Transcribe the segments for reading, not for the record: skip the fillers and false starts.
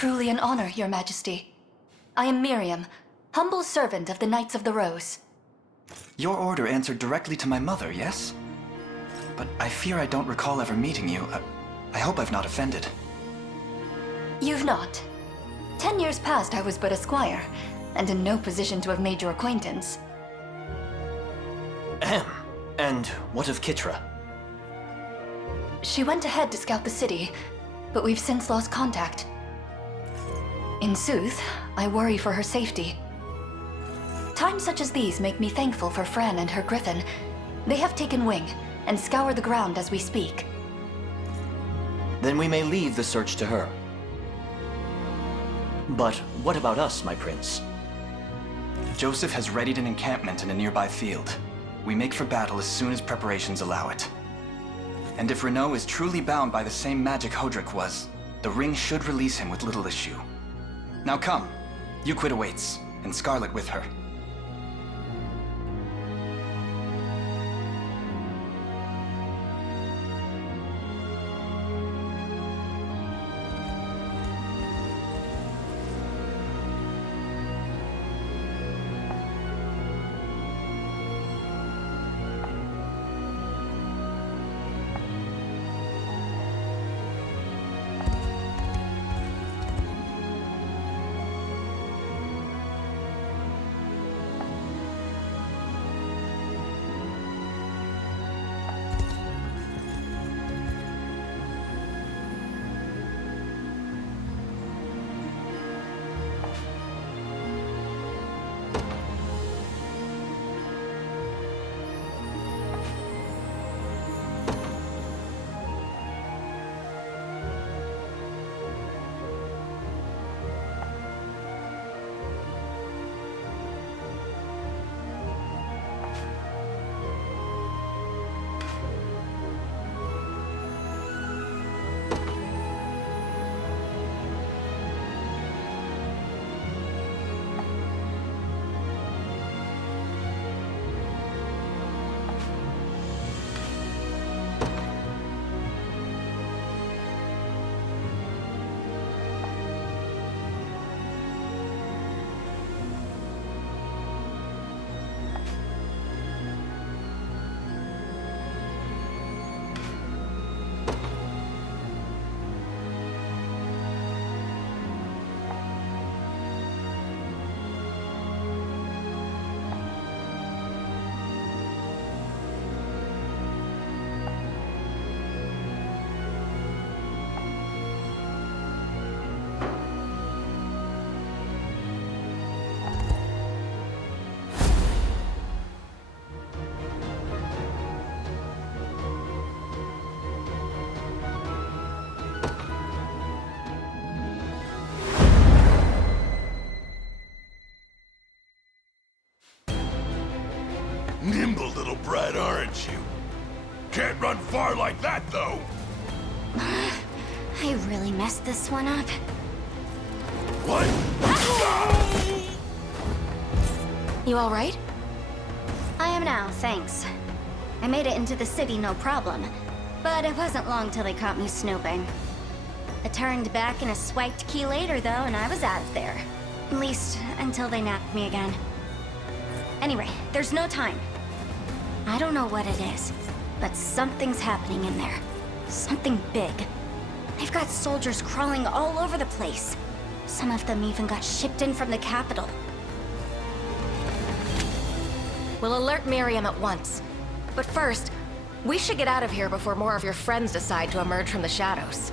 Truly an honor, Your Majesty. I am Miriam, humble servant of the Knights of the Rose. Your order answered directly to my mother, yes? But I fear I don't recall ever meeting you. I hope I've not offended. You've not. 10 years past, I was but a squire, and in no position to have made your acquaintance. Ahem. And what of Kitra? She went ahead to scout the city, but we've since lost contact. In sooth, I worry for her safety. Times such as these make me thankful for Fran and her Griffin. They have taken wing, and scour the ground as we speak. Then we may leave the search to her. But what about us, my prince? Josef has readied an encampment in a nearby field. We make for battle as soon as preparations allow it. And if Renault is truly bound by the same magic Hodrick was, the ring should release him with little issue. Now come, Euclid awaits, and Scarlet with her. Nimble little brat, aren't you? Can't run far like that, though! I really messed this one up. What? You alright? I am now, thanks. I made it into the city no problem, but it wasn't long till they caught me snooping. I turned back and a swiped key later, though, and I was out of there. At least, until they nabbed me again. Anyway, there's no time. I don't know what it is, but something's happening in there. Something big. They've got soldiers crawling all over the place. Some of them even got shipped in from the capital. We'll alert Miriam at once. But first, we should get out of here before more of your friends decide to emerge from the shadows.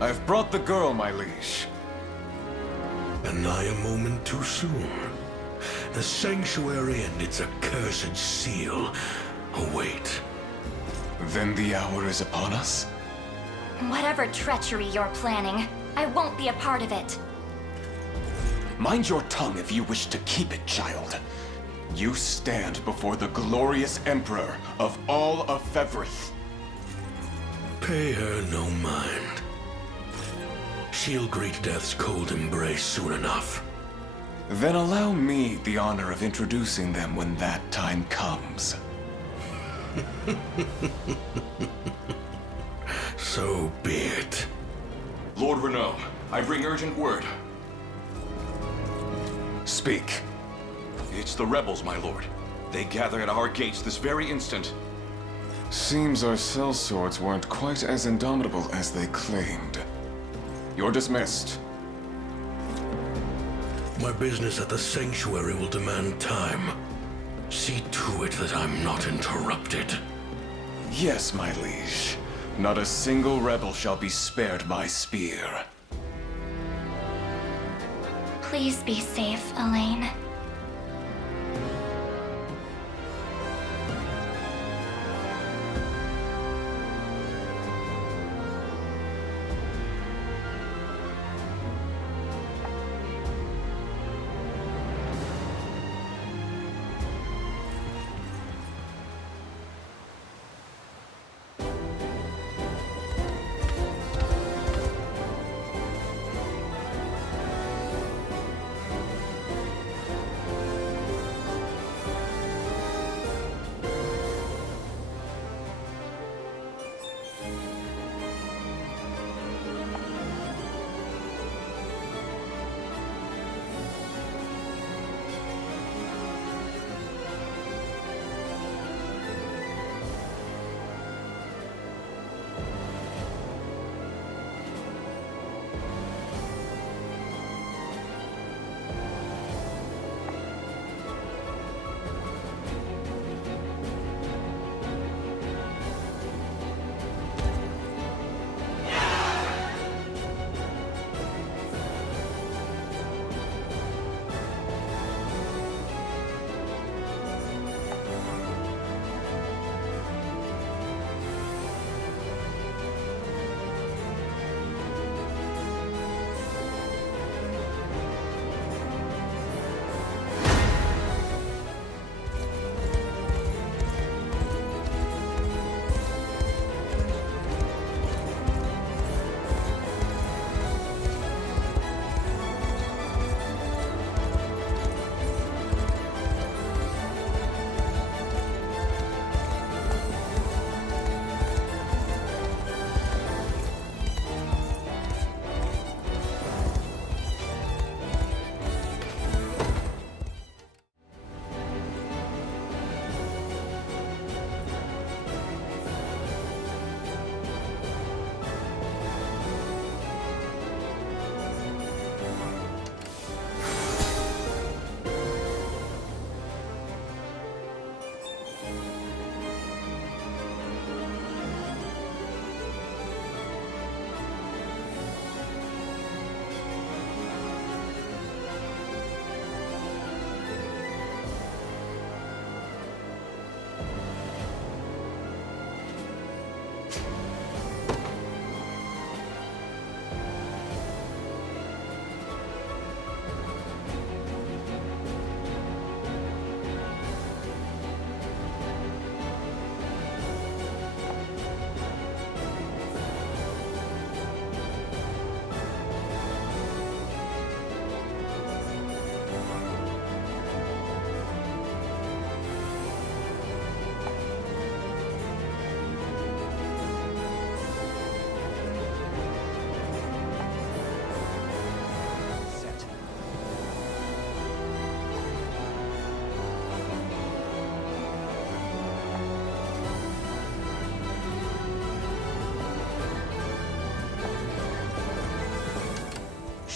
I've brought the girl, my liege. And I a moment too soon. The sanctuary and its accursed seal await. Then the hour is upon us? Whatever treachery you're planning, I won't be a part of it. Mind your tongue if you wish to keep it, child. You stand before the glorious Emperor of all of Fevrith. Pay her no mind. She'll greet death's cold embrace soon enough. Then allow me the honor of introducing them when that time comes. So be it. Lord Renault, I bring urgent word. Speak. It's the rebels, my lord. They gather at our gates this very instant. Seems our sellswords weren't quite as indomitable as they claimed. You're dismissed. My business at the Sanctuary will demand time. See to it that I'm not interrupted. Yes, my liege. Not a single rebel shall be spared my spear. Please be safe, Alain.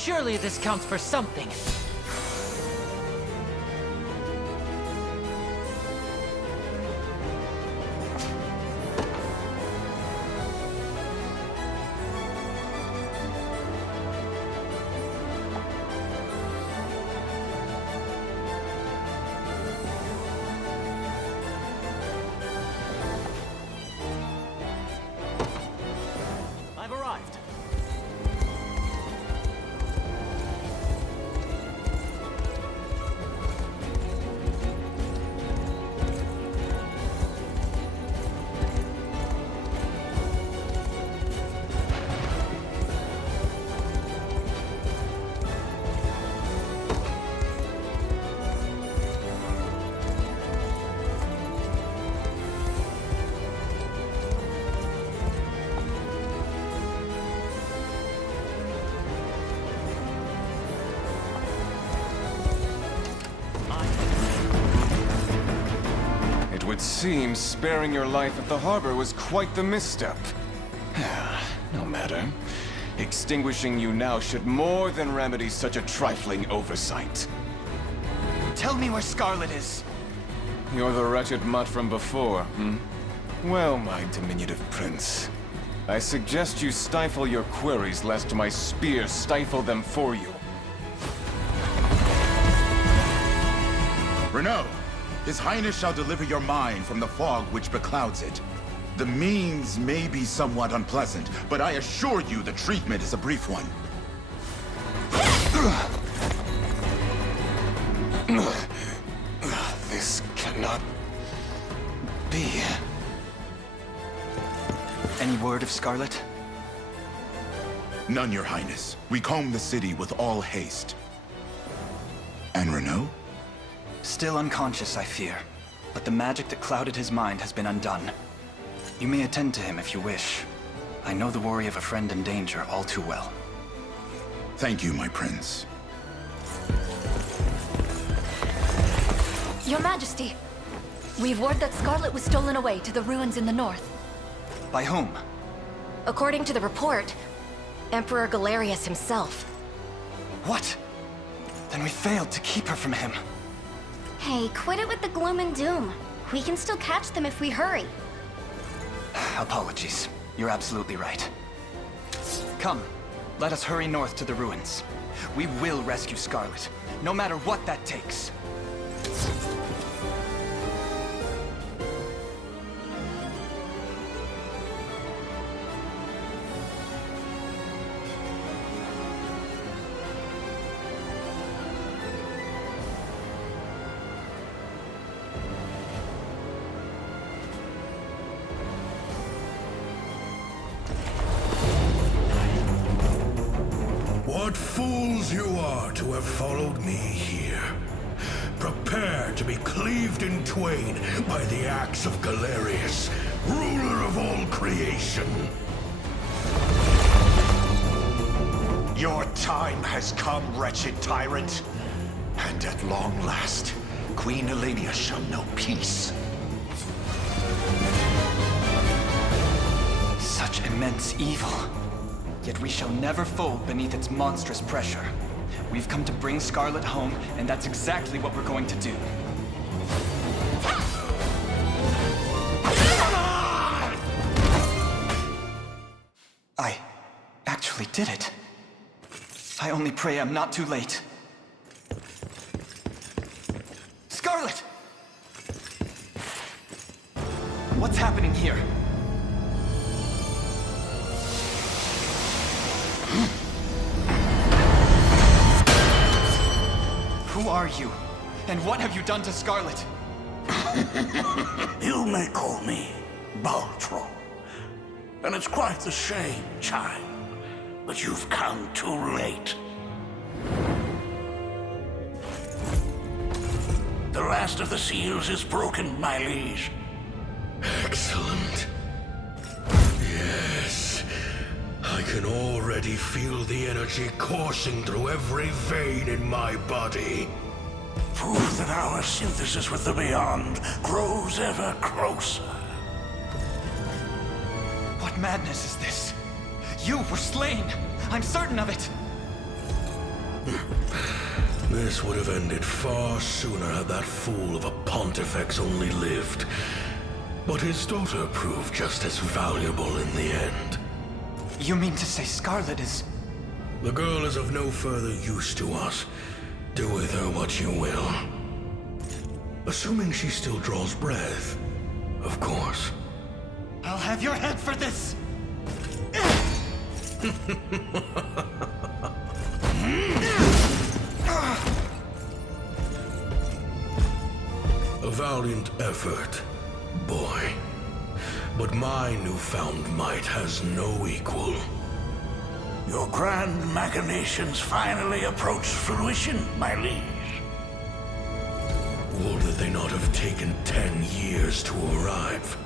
Surely this counts for something. I've arrived. seems sparing your life at the harbor was quite the misstep. No matter. Extinguishing you now should more than remedy such a trifling oversight. Tell me where Scarlet is. You're the wretched mutt from before, hmm? Well, my diminutive prince, I suggest you stifle your queries lest my spear stifle them for you. Renault, His Highness shall deliver your mind from the fog which beclouds it. The means may be somewhat unpleasant, but I assure you the treatment is a brief one. This cannot be. Any word of Scarlet? None, Your Highness. We comb the city with all haste. And Renault? Still unconscious, I fear. But the magic that clouded his mind has been undone. You may attend to him if you wish. I know the worry of a friend in danger all too well. Thank you, my prince. Your Majesty, we've word that Scarlet was stolen away to the ruins in the north. By whom? According to the report, Emperor Galerius himself. What? Then we failed to keep her from him. Hey, quit it with the gloom and doom. We can still catch them if we hurry. Apologies. You're absolutely right. Come, let us hurry north to the ruins. We will rescue Scarlet, no matter what that takes. What fools you are to have followed me here. Prepare to be cleaved in twain by the axe of Galerius, ruler of all creation. Your time has come, wretched tyrant. And at long last, Queen Elenia shall know peace. Such immense evil. Yet we shall never fold beneath its monstrous pressure. We've come to bring Scarlet home, and that's exactly what we're going to do. I actually did it. I only pray I'm not too late. Scarlet! What's happening here? Who are you? And what have you done to Scarlet? You may call me Baltro. And it's quite the shame, child. But you've come too late. The last of the seals is broken, my liege. Excellent. Yes. I can already feel the energy coursing through every vein in my body. Proof that our synthesis with the Beyond grows ever closer. What madness is this? You were slain! I'm certain of it! This would have ended far sooner had that fool of a Pontifex only lived. But his daughter proved just as valuable in the end. You mean to say Scarlet is... The girl is of no further use to us. Do with her what you will. Assuming she still draws breath, of course. I'll have your head for this! A valiant effort, boy. But my newfound might has no equal. Your grand machinations finally approach fruition, my liege. Would that they not have taken 10 years to arrive.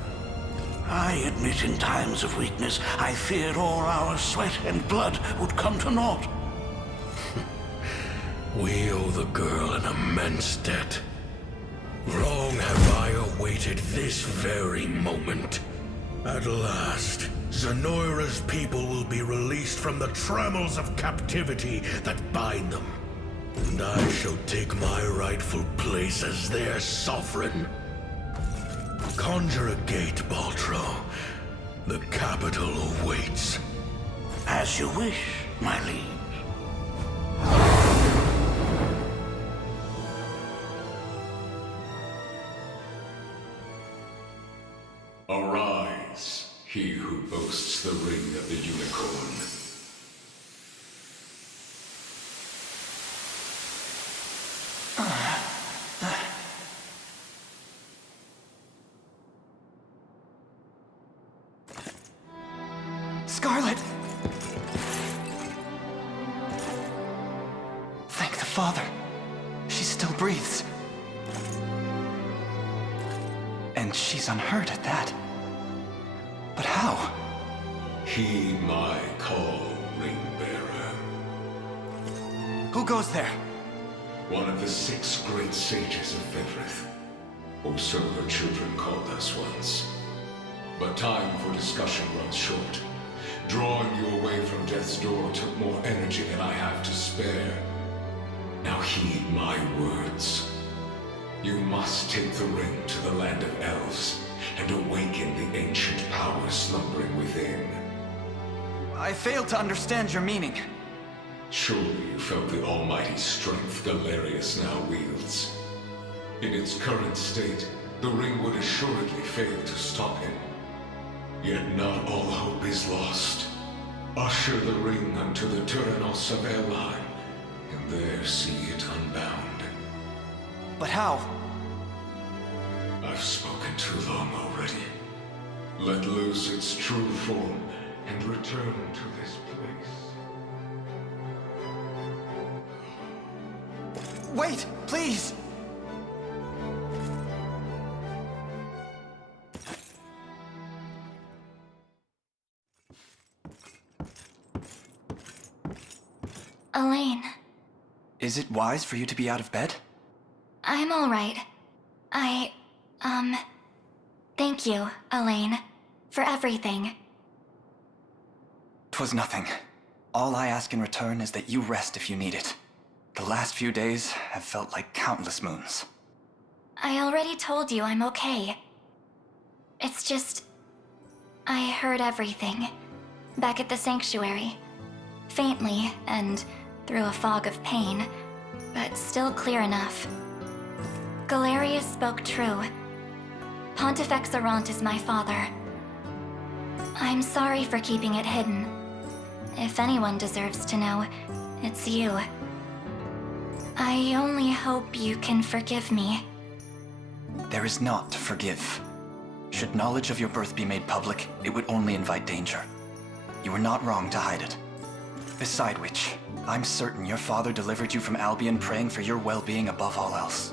I admit in times of weakness, I feared all our sweat and blood would come to naught. We owe the girl an immense debt. Long have I awaited this very moment. At last, Zenoira's people will be released from the trammels of captivity that bind them. And I shall take my rightful place as their sovereign. Conjure a gate, Baltro. The capital awaits. As you wish, my liege. Arise, he who boasts the ring of the unicorn. Scarlet! Thank the Father. She still breathes. And she's unhurt at that. But how? Heed my call, ring-bearer. Who goes there? One of the 6 great sages of Fedrith, or so her children called us once. But time for discussion runs short. Drawing you away from death's door took more energy than I have to spare. Now heed my words. You must take the ring to the land of elves and awaken the ancient power slumbering within. I fail to understand your meaning. Surely you felt the almighty strength Galerius now wields. In its current state, the ring would assuredly fail to stop him. Yet not all hope is lost. Usher the ring unto the Tyrannos of Alain, and there see it unbound. But how? I've spoken too long already. Let loose its true form and return to this place. Wait, please! Alain. Is it wise for you to be out of bed? I'm all right. Thank you, Alain, for everything. 'Twas nothing. All I ask in return is that you rest if you need it. The last few days have felt like countless moons. I already told you I'm okay. It's just... I heard everything. Back at the sanctuary. Faintly, and through a fog of pain, but still clear enough. Galerius spoke true. Pontifex Errant is my father. I'm sorry for keeping it hidden. If anyone deserves to know, it's you. I only hope you can forgive me. There is naught to forgive. Should knowledge of your birth be made public, it would only invite danger. You were not wrong to hide it. Beside which, I'm certain your father delivered you from Albion praying for your well-being above all else.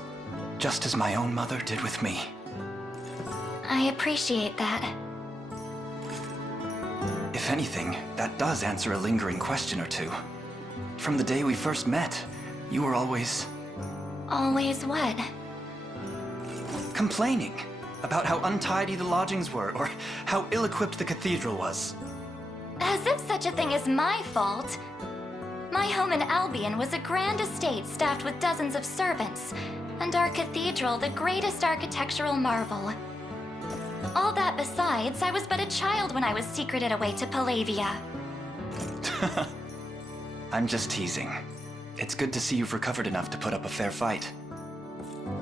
Just as my own mother did with me. I appreciate that. If anything, that does answer a lingering question or two. From the day we first met, you were always... Always what? Complaining about how untidy the lodgings were, or how ill-equipped the cathedral was. As if such a thing is my fault. My home in Albion was a grand estate staffed with dozens of servants, and our cathedral the greatest architectural marvel. All that besides, I was but a child when I was secreted away to Palavia. I'm just teasing. It's good to see you've recovered enough to put up a fair fight.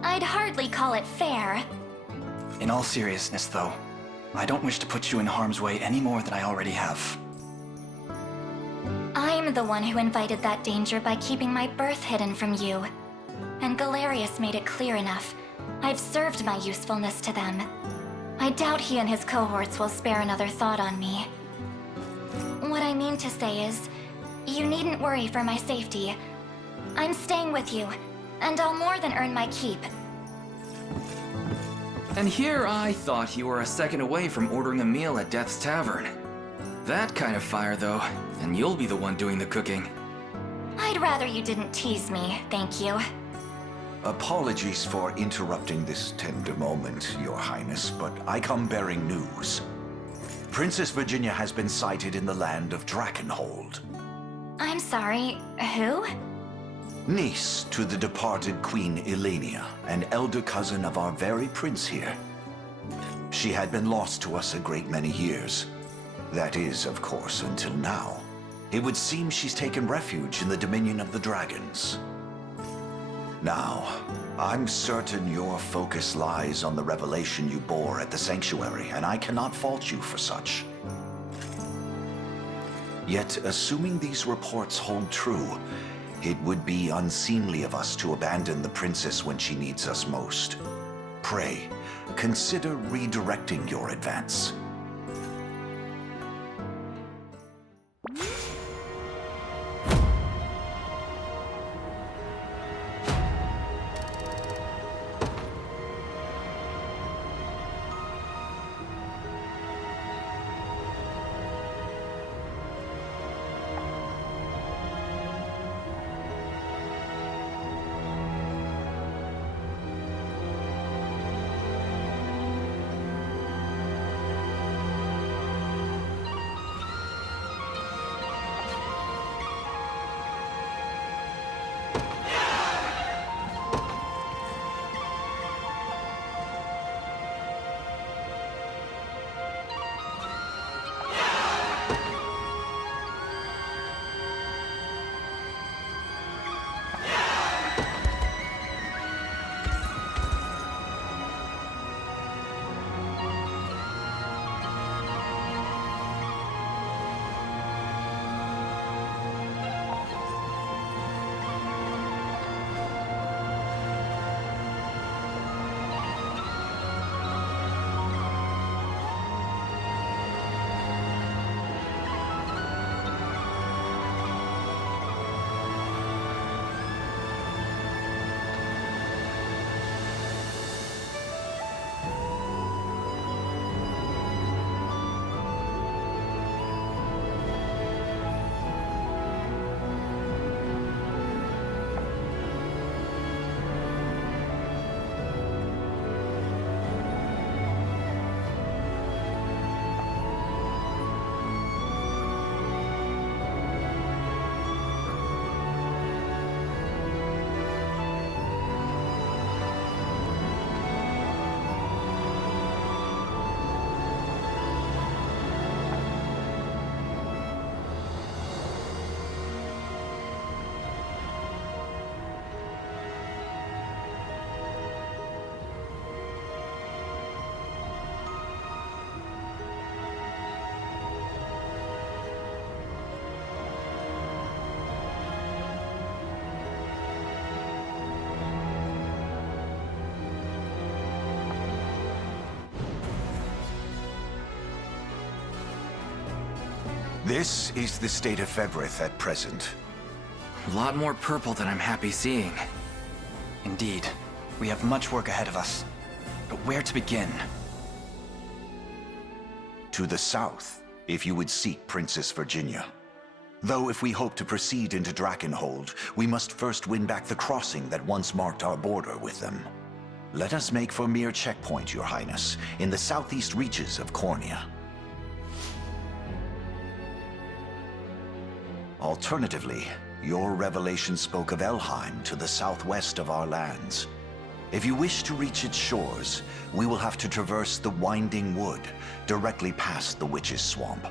I'd hardly call it fair. In all seriousness, though, I don't wish to put you in harm's way any more than I already have. I'm the one who invited that danger by keeping my birth hidden from you. And Galerius made it clear enough. I've served my usefulness to them. I doubt he and his cohorts will spare another thought on me. What I mean to say is, you needn't worry for my safety. I'm staying with you, and I'll more than earn my keep. And here I thought you were a second away from ordering a meal at Death's Tavern. That kind of fire, though, and you'll be the one doing the cooking. I'd rather you didn't tease me, thank you. Apologies for interrupting this tender moment, Your Highness, but I come bearing news. Princess Virginia has been sighted in the land of Drakenhold. I'm sorry, who? Niece to the departed Queen Elenia, and elder cousin of our very prince here. She had been lost to us a great many years. That is, of course, until now. It would seem she's taken refuge in the dominion of the dragons. Now, I'm certain your focus lies on the revelation you bore at the sanctuary, and I cannot fault you for such. Yet, assuming these reports hold true, it would be unseemly of us to abandon the princess when she needs us most. Pray, consider redirecting your advance. This is the state of Fevrith at present. A lot more purple than I'm happy seeing. Indeed. We have much work ahead of us. But where to begin? To the south, if you would seek Princess Virginia. Though if we hope to proceed into Drakenhold, we must first win back the crossing that once marked our border with them. Let us make for Mir Checkpoint, Your Highness, in the southeast reaches of Cornea. Alternatively, your revelation spoke of Elheim to the southwest of our lands. If you wish to reach its shores, we will have to traverse the Winding Wood, directly past the Witch's Swamp.